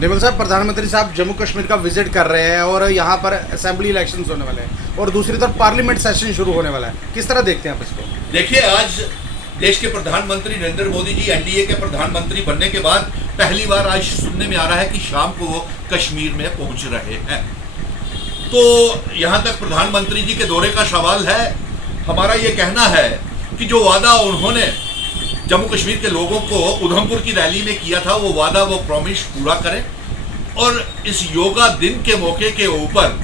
निर्मल साहब, प्रधानमंत्री साहब जम्मू कश्मीर का विजिट कर रहे हैं और यहाँ पर असेंबली इलेक्शंस होने वाले हैं और दूसरी तरफ पार्लियामेंट सेशन शुरू होने वाला है, किस तरह देखते हैं आप इसको? देखिए, आज देश के प्रधानमंत्री नरेंद्र मोदी जी एनडीए के प्रधानमंत्री बनने के बाद पहली बार आज सुनने में आ रहा है कि शाम को वो कश्मीर में पहुंच रहे हैं। तो यहाँ तक प्रधानमंत्री जी के दौरे का सवाल है। हमारा ये कहना है कि जो वादा उन्होंने जम्मू कश्मीर के लोगों को उधमपुर की रैली में किया था, वो वादा, वो प्रॉमिस पूरा करें। और इस योगा दिन के मौके के ऊपर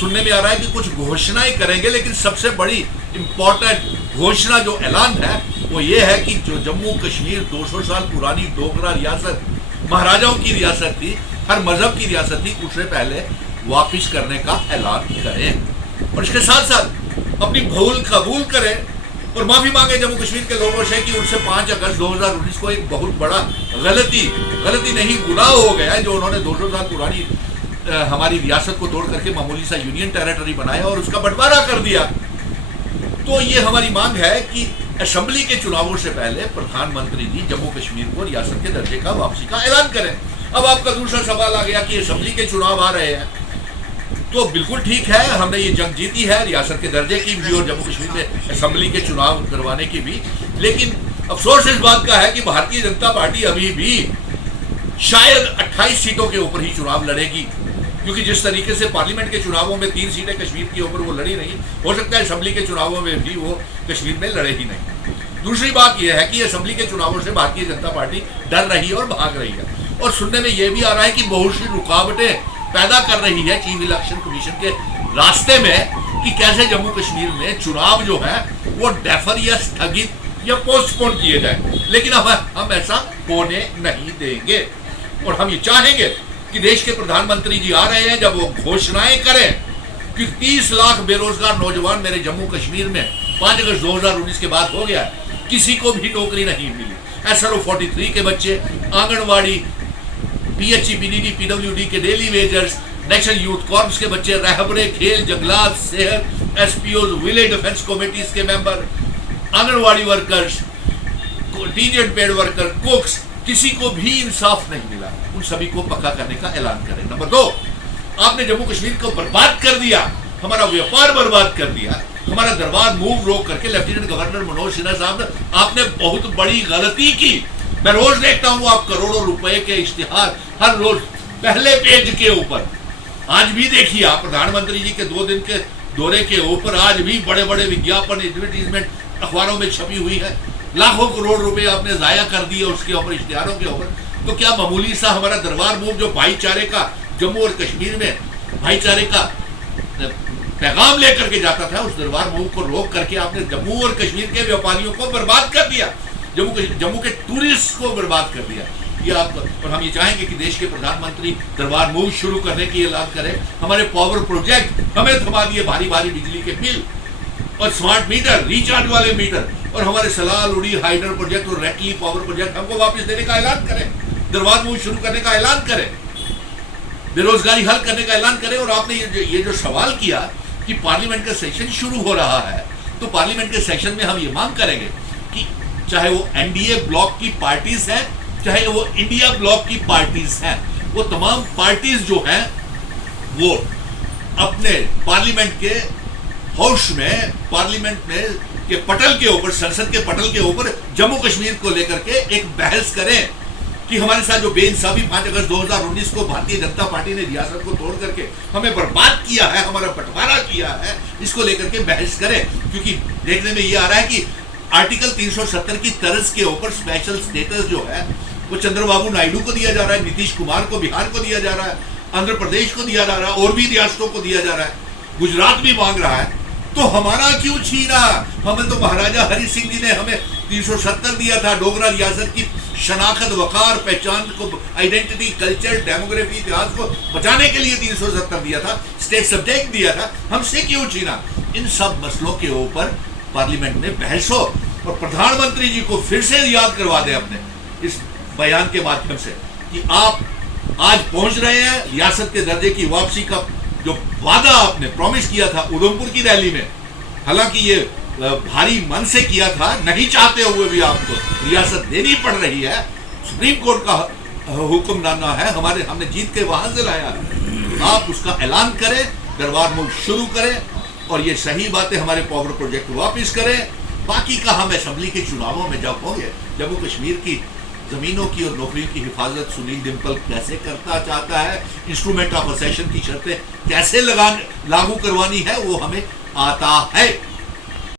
सुनने में आ रहा है कि कुछ घोषणाएं करेंगे, लेकिन सबसे बड़ी इंपॉर्टेंट घोषणा जो ऐलान है वो ये है कि जो जम्मू कश्मीर 200 साल पुरानी डोगरा रियासत, महाराजाओं की रियासत थी, हर मजहब की रियासत थी, उसे पहले वापिस करने का ऐलान करें और इसके साथ साथ अपनी भूल कबूल करें और माफी मांगे जम्मू कश्मीर के लोगों से कि उनसे 5 अगस्त 2019 को एक बहुत बड़ा गलती नहीं, गुनाह हो गया है जो उन्होंने 200 साल पुरानी हमारी रियासत को तोड़ करके मामूली सा यूनियन टेरिटरी बनाया और उसका बंटवारा कर दिया। तो ये हमारी मांग है कि असेंबली के चुनावों से पहले प्रधानमंत्री जी जम्मू कश्मीर को रियासत के दर्जे का वापसी का ऐलान करें। अब आपका दूसरा सवाल आ गया कि असेंबली के चुनाव आ रहे हैं, तो बिल्कुल ठीक है, हमने ये जंग जीती है रियासत के दर्जे की भी और जम्मू कश्मीर में असेंबली के चुनाव करवाने की भी। लेकिन अफसोस इस बात का है कि भारतीय जनता पार्टी अभी भी शायद 28 सीटों के ऊपर ही चुनाव लड़ेगी, क्योंकि जिस तरीके से पार्लियामेंट के चुनावों में 3 सीटें कश्मीर के ऊपर वो लड़ी नहीं, हो सकता है असेंबली के चुनावों में भी वो कश्मीर में लड़े ही नहीं। दूसरी बात यह है कि असेंबली के चुनावों से भारतीय जनता पार्टी डर रही है और भाग रही है और सुनने में यह भी आ रहा है कि बहुत सी रुकावटें पैदा कर रही है चीफ इलेक्शन कमीशन के रास्ते में कि कैसे जम्मू कश्मीर में चुनाव जो है वो डेफर या स्थगित या पोस्टपोन किए जाए। लेकिन हम ऐसा होने नहीं देंगे और हम ये चाहेंगे कि देश के प्रधानमंत्री जी आ रहे हैं, जब वो घोषणाएं करें कि 30 लाख बेरोजगार नौजवान मेरे जम्मू कश्मीर में 5 अगस्त 2019 के बाद हो गया, किसी को भी नौकरी नहीं मिली। SRO 43 के बच्चे, आंगनवाड़ी, PHE, PDD, PWD के daily wagers, national youth corps के बच्चे, रहबरे, खेल, जंगलात, सेहत, SPO, विलेज डिफेंस कमेटीज के member, anganwadi workers, DZ paid worker, कुक्स, किसी को भी इंसाफ नहीं मिला। उन सभी को पक्का करने का ऐलान करें। नंबर 2, आपने जम्मू कश्मीर को बर्बाद कर दिया, हमारा व्यापार बर्बाद कर दिया, हमारा दरबार मूव रोक करके लेफ्टिनेंट गवर्नर मनोज सिन्हा साहब, आपने बहुत बड़ी गलती की। मैं रोज देखता हूं आप करोड़ों रुपए के इश्तिहार हर रोज पहले पेज के ऊपर। आज भी देखिए आप प्रधानमंत्री जी के 2 दिन के दौरे के ऊपर आज भी बड़े बड़े विज्ञापन, एडवर्टीजमेंट अखबारों में छपी हुई है। लाखों करोड़ रुपए आपने जाया कर दिए उसके ऊपर, इश्तिहारों के ऊपर। तो क्या मामूली सा हमारा दरबार मूव जो भाईचारे का, जम्मू और कश्मीर में भाईचारे का पैगाम लेकर के जाता था, उस दरबार मूव को रोक करके आपने जम्मू और कश्मीर के व्यापारियों को बर्बाद कर दिया, जम्मू के टूरिस्ट को बर्बाद कर दिया। ये आप, और हम ये चाहेंगे कि देश के प्रधानमंत्री दरबार मूव शुरू करने की ऐलान करें। हमारे पावर प्रोजेक्ट हमें थमा दिए, भारी भारी बिजली के बिल और स्मार्ट मीटर, रिचार्ज वाले मीटर, और हमारे सलाल उड़ी हाइडर प्रोजेक्ट और रैटली पावर प्रोजेक्ट हमको वापस देने का ऐलान करें, दरबार मूव शुरू करने का ऐलान करें, बेरोजगारी हल करने का ऐलान करें। और आपने ये जो सवाल किया कि पार्लियामेंट का सेशन शुरू हो रहा है, तो पार्लियामेंट के सेशन में हम ये मांग करेंगे कि चाहे वो एनडीए ब्लॉक की पार्टीज हैं, चाहे वो इंडिया ब्लॉक की पार्टीज हैं, वो तमाम पार्टीज जो हैं वो अपने पार्लियामेंट के हाउस में, पार्लियामेंट में के पटल के ऊपर, संसद के पटल के ऊपर जम्मू कश्मीर को लेकर के एक बहस करें कि हमारे साथ जो बेइंसाफी 5 अगस्त 2019 को भारतीय जनता पार्टी ने रियासत को तोड़ करके हमें बर्बाद किया है, हमारा बंटवारा किया है, इसको लेकर के बहस करें। क्योंकि देखने में ये आ रहा है कि आर्टिकल 370 की तर्ज के ऊपर स्पेशल स्टेटस जो है वो चंद्रबाबू नायडू को दिया जा रहा है, नीतीश कुमार को बिहार को दिया जा रहा है, आंध्र प्रदेश को दिया जा रहा है, और भी रियासतों को दिया जा रहा है, गुजरात भी मांग रहा है। तो हमारा क्यों छीना? हमें तो महाराजा हरि सिंह जी ने हमें 370 दिया था, डोगरा रियासत की शनाख्त, वकार, पहचान को, आइडेंटिटी, कल्चर, डेमोग्राफी, इतिहास को बचाने के लिए 370 दिया था, स्टेट सब्जेक्ट दिया था, हमसे क्यों छीना? इन सब मसलों के ऊपर पार्लियामेंट में बहस हो और प्रधानमंत्री जी को फिर से याद करवा दें अपने इस बयान के माध्यम से कि आप आज पहुंच रहे हैं रियासत के दर्जे की वापसी का जो वादा आपने प्रॉमिस किया था उधमपुर की रैली में, हालांकि ये भारी मन से किया था, नहीं चाहते हुए भी आपको रियासत देनी पड़ रही है। सुप्रीम कोर्ट का हुक्मनामा है, हमने जीत के वहां से लाया है। आप उसका ऐलान करें, दरबार मुल्क शुरू करें और ये सही बातें हमारे पावर प्रोजेक्ट वापस करें। बाकी का हम असेंबली के चुनावों में जब होंगे, जम्मू कश्मीर की जमीनों की और नौकरियों की हिफाजत सुनील डिम्पल कैसे करता चाहता है, इंस्ट्रूमेंट ऑफ असेशन की शर्तें कैसे लागू करवानी है, वो हमें आता है।